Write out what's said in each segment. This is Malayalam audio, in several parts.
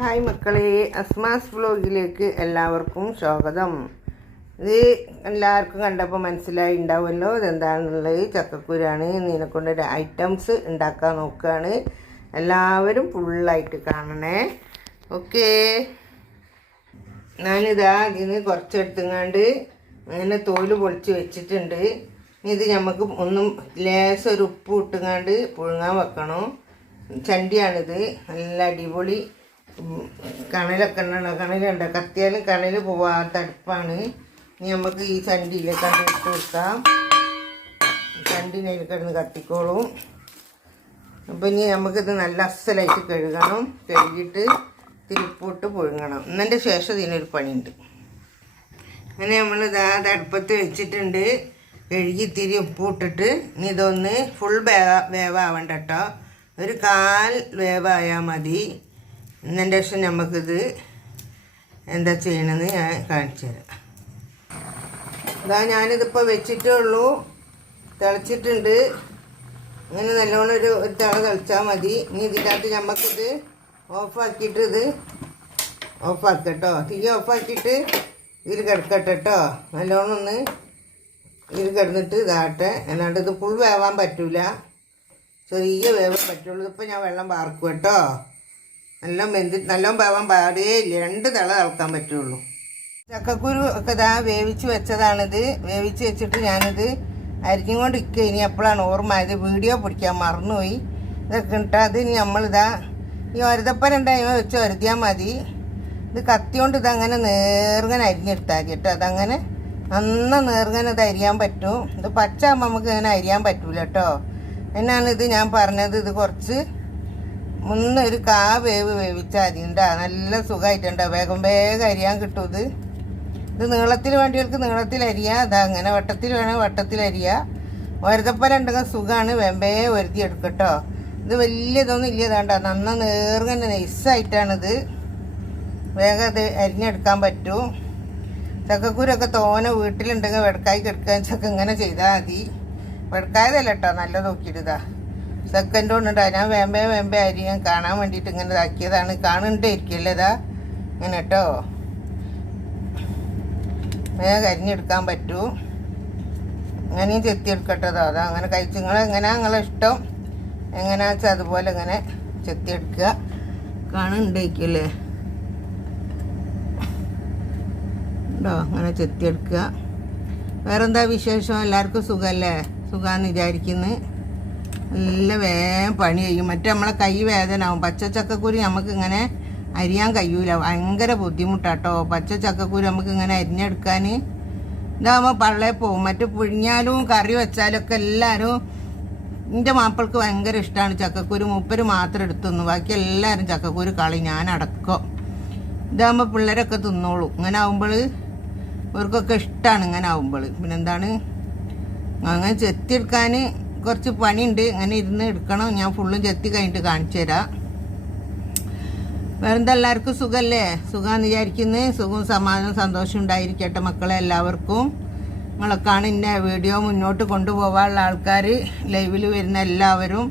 ഹായ് മക്കളെ അസ്മാസ് വ്ലോഗിലേക്ക് എല്ലാവർക്കും സ്വാഗതം. ഇത് എല്ലാവർക്കും കണ്ടപ്പോൾ മനസ്സിലായി ഉണ്ടാവുമല്ലോ ഇതെന്താണെന്നുള്ളത് ചക്കക്കുരാണ്. നീനെ കൊണ്ടൊരു ഐറ്റംസ് ഉണ്ടാക്കാൻ നോക്കുകയാണ് എല്ലാവരും ഫുള്ളായിട്ട് കാണണേ. ഓക്കേ. ഞാനിതാ ഇതിന് കുറച്ചെടുത്തുങ്ങാണ്ട് അങ്ങനെ തോൽ പൊളിച്ച് വെച്ചിട്ടുണ്ട്. ഇത് നമുക്ക് ഒന്നും ലേശം ഒരു ഉപ്പ് ഇട്ടുങ്ങാണ്ട് പുഴുങ്ങാൻ വെക്കണം. ചണ്ടിയാണിത്. നല്ല അടിപൊളി കണലൊക്കെ ഉണ്ടോ കണലുണ്ട് കത്തിയാലും കണൽ പോവാത്ത അടുപ്പാണ് ഇനി നമുക്ക് ഈ ചണ്ടിയിലേക്ക് അത് ഇട്ട് കൊടുക്കാം. ചണ്ടിനതിൽ കിടന്ന് കത്തിക്കോളും. അപ്പം ഇനി നമുക്കിത് നല്ല അസലായിട്ട് കഴുകണം. കഴുകിയിട്ട് തിരുപ്പോട്ട് പുഴുങ്ങണം. എന്നതിന്റെ ശേഷം ഇതിനൊരു പണിയുണ്ട്. അങ്ങനെ നമ്മൾ ഇതാ അത് അടുപ്പത്ത് വെച്ചിട്ടുണ്ട്. കഴുകി തിരി ഉപ്പിട്ടിട്ട് ഇനി ഇതൊന്ന് ഫുൾ വേവ വേവാവണ്ട കേട്ടോ ഒരു കാൽ വേവായാൽ മതി. എന്നതിന്റെ ശേഷം നമുക്കിത് എന്താ ചെയ്യണമെന്ന് ഞാൻ കാണിച്ചു തരാം. ഇതാ ഞാനിതിപ്പോൾ വെച്ചിട്ടേ ഉള്ളൂ. തിളച്ചിട്ടുണ്ട്. ഇങ്ങനെ നല്ലോണം ഒരു ഒരു തിള തിളച്ചാൽ മതി. ഇനി ഇതിനകത്ത് നമുക്കിത് ഓഫാക്കിയിട്ട് ഇത് ഓഫാക്കുക കേട്ടോ തീ ഓഫാക്കിയിട്ട് ഇതിൽ കിടക്കട്ടെ കേട്ടോ നല്ലോണം ഒന്ന് ഇതിൽ കിടന്നിട്ട് ഇതാട്ടെ അല്ലാണ്ട് ഇത് ഫുൾ വേവാൻ പറ്റൂല. ചെറിയ വേവാൻ പറ്റുള്ളൂ. ഇപ്പം ഞാൻ വെള്ളം വാർക്കും കേട്ടോ നല്ല വെന്തി നല്ലോണം വേവാൻ പാടേ ഇല്ല. രണ്ട് തള തിളക്കാൻ പറ്റുള്ളൂ. ചക്കക്കുരു ഒക്കെ ഇതാ വേവിച്ച് വെച്ചതാണിത്. വേവിച്ച് വെച്ചിട്ട് ഞാനിത് അരിഞ്ഞുകൊണ്ട് ഇരിക്കുക ഇനി എപ്പോഴാണ് ഓർമ്മ. ആയത് വീഡിയോ പിടിക്കാൻ മറന്നുപോയി. ഇതൊക്കെ ഇട്ടാൽ അത് ഇനി നമ്മളിതാ ഈ ഒരതപ്പൻ ഉണ്ടായ്മ വെച്ച് ഒരുതിയാൽ മതി. ഇത് കത്തിയോണ്ട് ഇതങ്ങനെ നേർങ്ങനെ അരിഞ്ഞെടുത്താൽ കേട്ടോ. അതങ്ങനെ നന്ന നേർങ്ങനെ ഇത് അരിയാൻ പറ്റും. ഇത് പച്ച ആകുമ്പോൾ നമുക്ക് ഇങ്ങനെ അരിയാൻ പറ്റൂല കേട്ടോ. എന്നാണ് ഇത് ഞാൻ പറഞ്ഞത്. ഇത് കുറച്ച് മുന്നേ ഒരു കാ വേവ് വേവിച്ചാൽ മതി. ഉണ്ടാ നല്ല സുഖമായിട്ടുണ്ടാ വേഗം വേഗം അരിയാൻ കിട്ടും ഇത്. ഇത് നീളത്തിൽ വേണ്ടിയവർക്ക് നീളത്തിൽ അരിയാം. അതാ അങ്ങനെ വട്ടത്തിൽ വേണമെങ്കിൽ വട്ടത്തിൽ അരിയാം. ഒരതപ്പല ഉണ്ടെങ്കിൽ സുഖമാണ് വെമ്പേ ഒരുതി എടുക്കട്ടോ. ഇത് വലിയതൊന്നും ഇല്ല ഇതാണ്ട. നന്ന നേർങ്ങനെ നൈസായിട്ടാണിത്. വേഗം അത് അരിഞ്ഞെടുക്കാൻ പറ്റും. ചക്കക്കൂരൊക്കെ തോനെ വീട്ടിലുണ്ടെങ്കിൽ വെടക്കായി കിടക്കാൻ ചക്ക ഇങ്ങനെ ചെയ്താൽ മതി. വെടക്കായതല്ല കേട്ടോ നല്ല നോക്കിയിട്ടാ സെക്കൻഡ് കൊണ്ടുണ്ട് ഞാൻ വേമ്പേ വേമ്പേ അരി ഞാൻ കാണാൻ വേണ്ടിയിട്ട് ഇങ്ങനെ ഇതാക്കിയതാണ്. കാണുന്നുണ്ടായിരിക്കുമല്ലേ ഇതാ? ഇങ്ങനെ കേട്ടോ വേഗം അരിഞ്ഞെടുക്കാൻ പറ്റൂ. അങ്ങനെയും ചെത്തിയെടുക്കട്ടതോ അതാ അങ്ങനെ കഴിച്ച് നിങ്ങൾ എങ്ങനെയാ നിങ്ങളെ ഇഷ്ടം? എങ്ങനെയാ വെച്ചാൽ അതുപോലെ ഇങ്ങനെ ചെത്തിയെടുക്കുക. കാണുന്നുണ്ടായിരിക്കുമല്ലേ ഉണ്ടോ അങ്ങനെ ചെത്തിയെടുക്കുക. വേറെന്താ വിശേഷം? എല്ലാവർക്കും സുഖമല്ലേ? സുഖമാന്ന് വിചാരിക്കുന്നു. നല്ല വേഗം പണി ചെയ്യും മറ്റേ നമ്മളെ കൈ വേദന ആവും പച്ച ചക്കക്കുരു നമുക്ക് ഇങ്ങനെ അരിയാൻ കഴിയൂല. ഭയങ്കര ബുദ്ധിമുട്ടാട്ടോ. പച്ച ചക്കക്കുരു നമുക്ക് ഇങ്ങനെ അരിഞ്ഞെടുക്കാൻ ഇതാകുമ്പോൾ പള്ളേ പോവും. മറ്റു പുഴിഞ്ഞാലും കറി വെച്ചാലും ഒക്കെ എല്ലാവരും എന്റെ മാപ്പിൾക്ക് ഭയങ്കര ഇഷ്ടമാണ് ചക്കക്കുരു. മൂപ്പര് മാത്രം എടുത്തുന്നു ബാക്കി എല്ലാവരും ചക്കക്കുരു കളി ഞാൻ അടക്കം ഇതാകുമ്പോൾ പിള്ളേരൊക്കെ തിന്നോളൂ. ഇങ്ങനെ ആവുമ്പോൾ ഇവർക്കൊക്കെ ഇഷ്ടമാണ് ഇങ്ങനെ ആവുമ്പോൾ പിന്നെന്താണ്? അങ്ങനെ ചെത്തിയെടുക്കാൻ കുറച്ച് പണിയുണ്ട്. അങ്ങനെ ഇരുന്ന് എടുക്കണം. ഞാൻ ഫുള്ളും ചെത്തി കഴിഞ്ഞിട്ട് കാണിച്ചു തരാം. വേറെന്താ? എല്ലാവർക്കും സുഖമല്ലേ സുഖമെന്ന് വിചാരിക്കുന്നത് സുഖവും സമാധാനവും സന്തോഷം ഉണ്ടായിരിക്കട്ടെ മക്കളെ എല്ലാവർക്കും. നിങ്ങളൊക്കെയാണ് ഇന്നെ വീഡിയോ മുന്നോട്ട് കൊണ്ടുപോകാനുള്ള ആൾക്കാർ ലൈവിൽ വരുന്ന എല്ലാവരും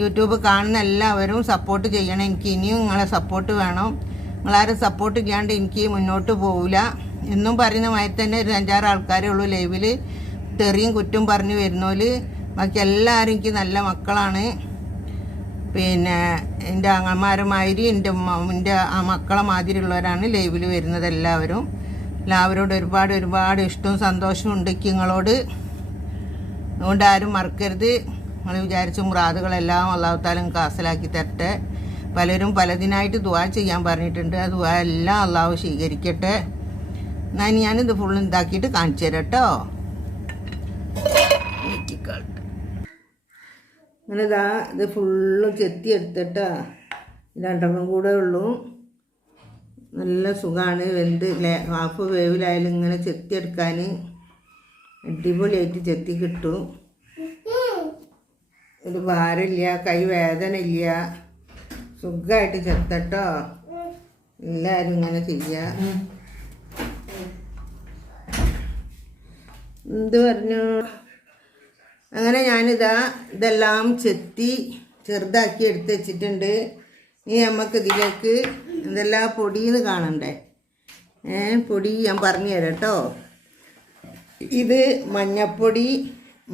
യൂട്യൂബ് കാണുന്ന എല്ലാവരും സപ്പോർട്ട് ചെയ്യണം. എനിക്ക് ഇനിയും നിങ്ങളെ സപ്പോർട്ട് വേണം. നിങ്ങളാരും സപ്പോർട്ട് ചെയ്യാണ്ട് എനിക്ക് മുന്നോട്ട് പോവില്ല എന്നും പറയുന്ന മാതിരി തന്നെ ഒരു അഞ്ചാറ് ആൾക്കാരേ ഉള്ളൂ ലൈവിൽ തെറിയും കുറ്റും പറഞ്ഞു വരുന്നോൽ. ബാക്കി എല്ലാവരും എനിക്ക് നല്ല മക്കളാണ്. പിന്നെ എന്റെ അങ്ങന്മാരുമാതിരി എന്റെ എന്റെ ആ മക്കളെ മാതിരിയുള്ളവരാണ് ലൈവിൽ വരുന്നത് എല്ലാവരും. എല്ലാവരോട് ഒരുപാട് ഒരുപാട് ഇഷ്ടവും സന്തോഷവും ഉണ്ട് നിങ്ങളോട്. അതുകൊണ്ട് ആരും മറക്കരുത്. നിങ്ങൾ വിചാരിച്ച മുറാദുകളെല്ലാം അള്ളാഹുത്താലും കാസലാക്കി തരട്ടെ. പലരും പലതിനായിട്ട് ദുവാ ചെയ്യാൻ പറഞ്ഞിട്ടുണ്ട്. ആ ദുവാ എല്ലാം അള്ളാഹു സ്വീകരിക്കട്ടെ. എന്നാൽ ഞാനിത് ഫുൾ ഇതാക്കിയിട്ട് കാണിച്ചു തരാം കേട്ടോ. അങ്ങനെ ഇതാ ഇത് ഫുള്ളും ചെത്തി എടുത്തിട്ടാ രണ്ടെണ്ണം കൂടെ ഉള്ളൂ. നല്ല സുഖമാണ് വെന്ത് ഹാഫ് വേവിലായാലും ഇങ്ങനെ ചെത്തി എടുക്കാൻ അടിപൊളിയായിട്ട് ചെത്തി കിട്ടും. ഒരു ഭാരമില്ല കൈ വേദന ഇല്ല സുഖമായിട്ട് ചെത്തട്ടോ. എല്ലാവരും ഇങ്ങനെ ചെയ്യുക എന്ത് പറഞ്ഞു? അങ്ങനെ ഞാനിതാ ഇതെല്ലാം ചെത്തി ചെറുതാക്കി എടുത്ത് വെച്ചിട്ടുണ്ട്. ഇനി നമുക്ക് ഇതിലേക്ക് ഇതെല്ലാം പൊടിയെന്ന് കാണണ്ടേ? ഏ പൊടി ഞാൻ പറഞ്ഞു തരാം കേട്ടോ. ഇത് മഞ്ഞപ്പൊടി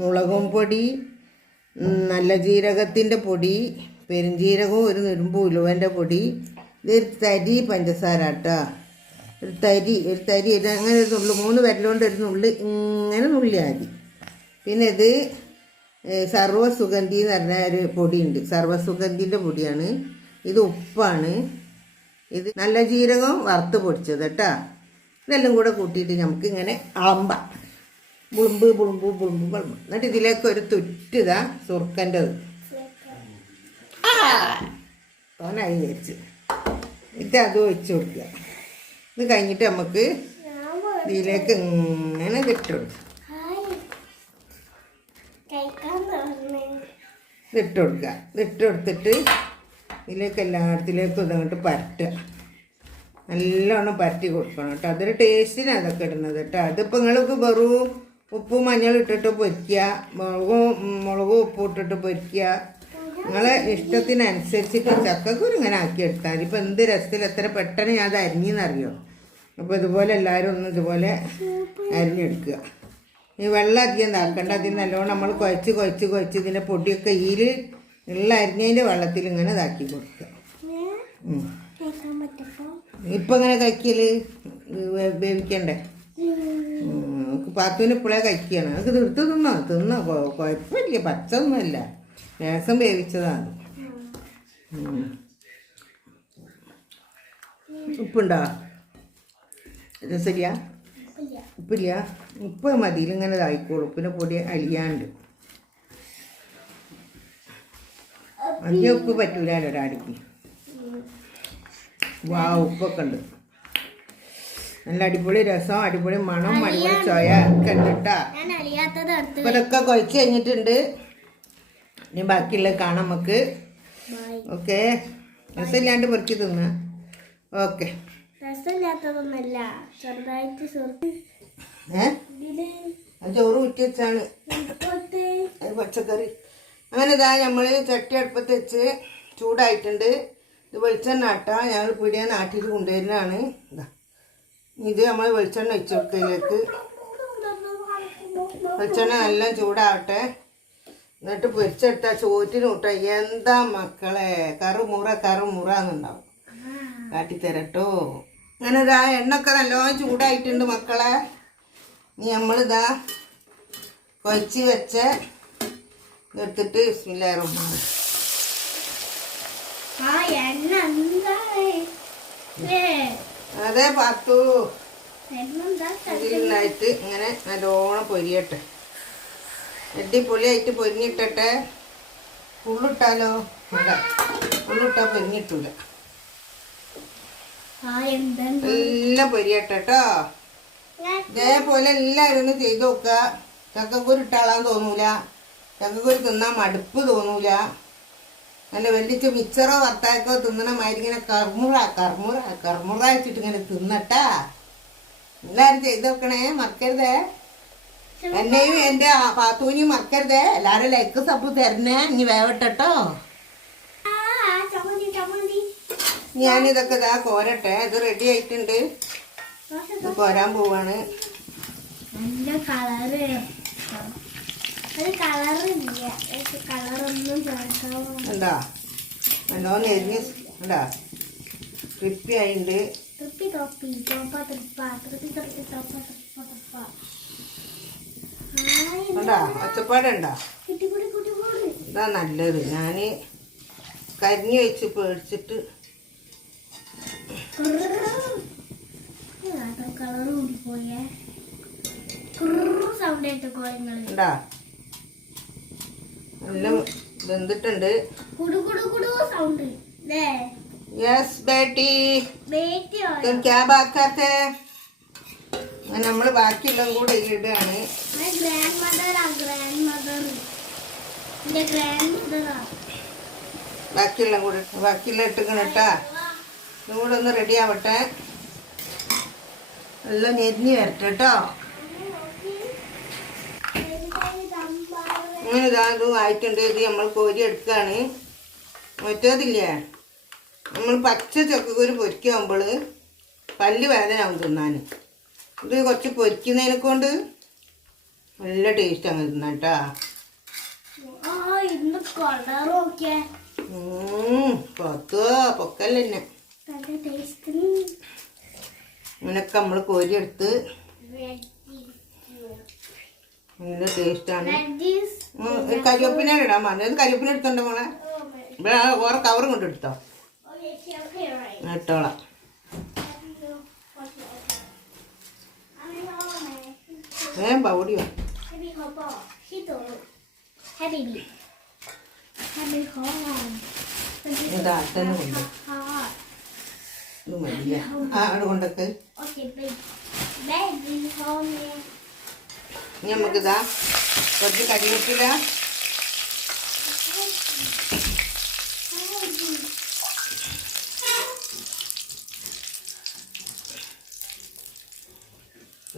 മുളകും പൊടി നല്ല ജീരകത്തിന്റെ പൊടി പെരുംജീരകവും ഒരു നെരുമ്പ് ഉലുവന്റെ പൊടി. ഇതൊരു തരി പഞ്ചസാര കേട്ടോ. ഒരു തരി ഒരു തരി അങ്ങനെ ഒരു നുള്ളു മൂന്ന് വിരലുകൊണ്ട് ഒരു നുള്ളു ഇങ്ങനെ നുള്ളിയാൽ മതി. പിന്നെ ഇത് സർവസുഗന്ധി എന്ന് പറഞ്ഞ ഒരു പൊടിയുണ്ട്. സർവസുഗന്ധിന്റെ പൊടിയാണ്. ഇത് ഉപ്പാണ്. ഇത് നല്ല ജീരകം വറുത്ത് പൊടിച്ചത് കേട്ടോ. ഇതെല്ലാം കൂടെ കൂട്ടിയിട്ട് നമുക്ക് ഇങ്ങനെ ആമ്പ ബുളുമ്പ് ബുളുമ്പ് ബുളുമ്പ് ബുളുമ്പ് എന്നിട്ട് ഇതിലേക്ക് ഒരു തുറ്റിതാ സുർക്കന്റെത് തോനായി വിചാരിച്ച്. ഇത് അത് ഒഴിച്ച് കൊടുക്കുക. ഇത് കഴിഞ്ഞിട്ട് നമുക്ക് ഇതിലേക്ക് ഇങ്ങനെ ഇതിട്ട് ഇതിട്ട് കൊടുക്കുക ഇതിട്ട് കൊടുത്തിട്ട് ഇതിലേക്ക് എല്ലായിടത്തിലേക്കും ഇതങ്ങോട്ട് പരട്ടുക. നല്ലോണം പരറ്റി കൊടുക്കണം കേട്ടോ. അതൊരു ടേസ്റ്റിനാണ് അതൊക്കെ ഇടുന്നത് കേട്ടോ. അതിപ്പോൾ നിങ്ങൾക്ക് വെറും ഉപ്പും മഞ്ഞളും ഇട്ടിട്ട് പൊരിക്കുക. മുളകും മുളകും ഉപ്പും ഇട്ടിട്ട് പൊരിക്കുക. നിങ്ങളെ ഇഷ്ടത്തിനനുസരിച്ചിട്ട് ചക്കക്കുരു ഇങ്ങനെ ആക്കി എടുത്താൽ ഇപ്പം എന്ത് രസത്തിൽ എത്ര പെട്ടെന്ന് ഞാൻ അത് അരിഞ്ഞെന്നറിയോ? അപ്പോൾ ഇതുപോലെ എല്ലാവരും ഒന്ന് ഇതുപോലെ അരിഞ്ഞെടുക്കുക. ഈ വെള്ളം അധികം ഇതാക്കണ്ട അതിന് നല്ലോണം നമ്മൾ കുഴച്ച് കുഴച്ച് കുഴച്ച് ഇതിന്റെ പൊടിയൊക്കെ ഈൽ ഉള്ള അരിഞ്ഞതിന്റെ വെള്ളത്തിൽ ഇങ്ങനെ ഇതാക്കി കൊടുക്കുക. ഇപ്പം ഇങ്ങനെ കഴിക്കൽ? വേവിക്കണ്ടേ? പാത്തുവിന് ഇപ്പോഴേ കഴിക്കുകയാണ് അത് തീർത്ത് തിന്നോ? തിന്നോ. കുഴപ്പമില്ല. പച്ച ഒന്നുമല്ല രസം വേവിച്ചതാണ്. ഉപ്പുണ്ടോ? ശരിയാ ഉപ്പില്ല? ഉപ്പ് മതിയിൽ ഇങ്ങനെ ഇതായിക്കോളും. ഉപ്പിന്റെ പൊടി അലിയാണ്ട്. അധികം ഉപ്പ് പറ്റൂലല്ലോ ഒരാടിക്ക് വാ ഉപ്പൊക്കെ ഉണ്ട്. നല്ല അടിപൊളി രസം അടിപൊളി മണം അടിപൊളി ചോയ ഒക്കെ ഉണ്ട് കേട്ടാ. ഇപ്പൊ ഇതൊക്കെ കുഴച്ച് കഴിഞ്ഞിട്ടുണ്ട്. ഇനി ബാക്കിയുള്ളത് കാണാം നമുക്ക്. ഓക്കെ. രസമില്ലാണ്ട് പൊറുക്കി തിന്ന. ഓക്കെ. രസമില്ലാത്തതൊന്നല്ല ചെറുതായിട്ട് ചെറുത് ഏ? ഇതിൽ ആ ചോറ് ഊറ്റി വെച്ചാണ്. പച്ചക്കറി. അങ്ങനെ ഇതാ നമ്മൾ ചട്ടി അടുപ്പത്ത് വെച്ച് ചൂടായിട്ടുണ്ട്. ഇത് വെളിച്ചെണ്ണ ആട്ടാ. ഞങ്ങൾ പിടിയാൻ നാട്ടിൽ കൊണ്ടുവരുന്നതാണ്. ഇതാ ഇത് നമ്മൾ വെളിച്ചെണ്ണ വെച്ച് കൊടുക്കലേക്ക് വെളിച്ചെണ്ണ നല്ല ചൂടാവട്ടെ. എന്നിട്ട് പൊരിച്ചെടുത്താൽ ചോറ്റിന് കൂട്ട. എന്താ മക്കളെ? കറുമുറ കറുമുറ എന്നുണ്ടാവും കാട്ടിത്തരട്ടോ. അങ്ങനെ ഇതാ എണ്ണൊക്കെ നല്ലോണം ചൂടായിട്ടുണ്ട് മക്കളെ. ഇനി നമ്മളിതാ കുഴച്ച് വെച്ച എടുത്തിട്ട് ബിസ്മില്ലാഹിർ അതെ പാത്തു ായിട്ട് ഇതിലായിട്ട് ഇങ്ങനെ നല്ലോണം പൊരിയട്ടെ. അടിപൊളിയായിട്ട് പൊരിഞ്ഞിട്ടെ ഉള്ളിട്ടാലോ ഉള്ളിട്ടാ ഉള്ളിട്ടാൽ പൊരിഞ്ഞിട്ടൂല. ആ എന്തെന്താ എല്ലാം പൊരിയട്ടെ കേട്ടോ ഇതേപോലെ എല്ലാവരും ഒന്ന് ചെയ്ത് നോക്കുക. ചക്കക്കുരു ഇട്ടാളാൻ തോന്നൂല. ചക്കക്കുരു തിന്നാൻ മടുപ്പ് തോന്നൂല. നല്ല വലിയ മിച്ചറോ വർത്തായക്കോ തിന്നണ മാതിരി ഇങ്ങനെ കർമുറ കർമുറ കർമുറ വെച്ചിട്ട് ഇങ്ങനെ തിന്നട്ടാ. എല്ലാവരും ചെയ്ത് നോക്കണേ മറക്കരുതേ. എന്നെയും എന്റെ പാത്തൂനിയും മറക്കരുതേ. എല്ലാവരും ലൈക്ക് സബ് തരണേ. ഇനി വേവട്ടോ ഞാനിതൊക്കെ ഇതാ കോരട്ടെ. ഇത് റെഡി ആയിട്ടുണ്ട്. ഇത് പോരാൻ പോവാണ്. നല്ല കളറ്. അത് കളറില്ല. കളറൊന്നും ചേർക്കാവോ? എന്താ നല്ലോണം എരിഞ്ഞ് എന്താ ക്രിപ്പി ആയിട്ടുണ്ട് തൃപ്പി തൊപ്പി തോപ്പ തൃപ്പ തൃപ്പി തൃപ്പി തോപ്പ തൃപ്പ തൃപ്പ ഹായ് കണ്ടാ? ഒച്ചപ്പാടുണ്ടാ? കുട്ടി കൂടി കുട്ടി ഇതാ നല്ലത്. ഞാൻ കരിഞ്ഞു വെച്ച് പേടിച്ചിട്ട്. നമ്മൾ കൂടിപ്പോയേ സൗണ്ട് നല്ല കുടു കുടു കുടു സൗണ്ട് യെസ് ബേട്ടി ബേട്ടി ക്യാ നമ്മൾ കൂടെ ഇടുകയാണ്. ബാക്കിയെല്ലാം ഗ്രാൻഡ് മദർ ഗ്രാൻഡ് കൂടെ ബാക്കിയെല്ലാം ഇട്ടിട്ടാ ഇതും കൂടെ ഒന്ന് റെഡി ആവട്ടെ. എല്ലാം ഞെരിഞ്ഞ് വരട്ടെ കേട്ടോ. അങ്ങനെ ഇതാണ്ട് ഇത് ആയിട്ടുണ്ട് ഇത് നമ്മൾ കോരി എടുക്കുകയാണ്. മറ്റേതില്ലേ നമ്മൾ പച്ച ചക്കക്കുരു പൊരിക്കുമ്പോൾ പല്ല് വേദനയാവും തിന്നാൻ ഇത് കുറച്ച് പൊരിക്കുന്നതിനെ കൊണ്ട് നല്ല ടേസ്റ്റ് അങ്ങ് തിന്നാം കേട്ടാ പത്ത് പൊക്കല്ല തന്നെ നല്ല ഇങ്ങനൊക്കെ നമ്മൾ കോരിയെടുത്ത് നല്ല ടേസ്റ്റാണ്. കരിവേപ്പിനെ ഇടാൻ പറഞ്ഞത് കരിവേപ്പിനെ എടുത്തോണ്ട് മോളെ ഇവിടെ ഓരോ കവറും കൊണ്ട് എടുത്തോ. ഇട്ടോളാം. ഏ പൗടി വാ ഇതാ തന്നെ കൊണ്ട്. ആ അവിടെ കൊണ്ടൊക്കെ. ഇനി നമുക്കിതാ കുറച്ച് കരിവേപ്പില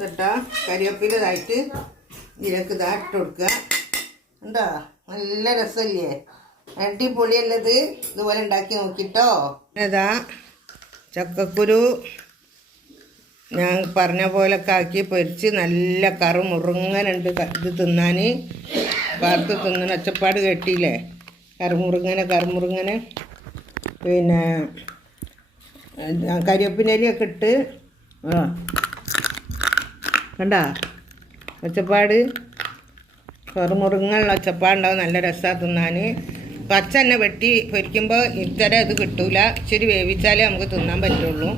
ഇതാ കരിവേപ്പില ഇതായിട്ട് ഇതിലേക്ക് ഇതാ ഇട്ട് കൊടുക്കുക. എന്താ? നല്ല രസമല്ലേ? അടിപൊളിയല്ലത് ഇതുപോലെ ഉണ്ടാക്കി നോക്കിട്ടോ. ഇതാ ചക്കക്കുരു. ഞാൻ പറഞ്ഞ പോലെ ആക്കി പൊരിച്ച് നല്ല കറു മുറുങ്ങനുണ്ട് ഇത് തിന്നാൻ വാർത്ത് തിന്നണ ഒച്ചപ്പാട് കെട്ടിയില്ലേ കറുമുറുങ്ങനെ കറുമുറുങ്ങനെ. പിന്നെ കരിവേപ്പിനരിയൊക്കെ ഇട്ട് കണ്ട? ഒച്ചപ്പാട്. കറുമുറുങ്ങുള്ള ഒച്ചപ്പാടുണ്ടാവും നല്ല രസമാണ് തിന്നാൻ പച്ച തന്നെ വെട്ടി പൊരിക്കുമ്പോൾ ഇത്തരം ഇത് കിട്ടൂല. ഇച്ചിരി വേവിച്ചാലേ നമുക്ക് തിന്നാൻ പറ്റുള്ളൂ.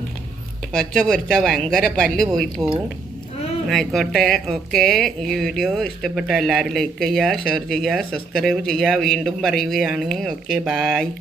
പച്ച പൊരിച്ചാൽ ഭയങ്കര പല്ല് പോയി പോവും. ആയിക്കോട്ടെ. ഓക്കെ. ഈ വീഡിയോ ഇഷ്ടപ്പെട്ട എല്ലാവരും ലൈക്ക് ചെയ്യുക ഷെയർ ചെയ്യുക സബ്സ്ക്രൈബ് ചെയ്യുക. വീണ്ടും പറയുകയാണ്. Okay bye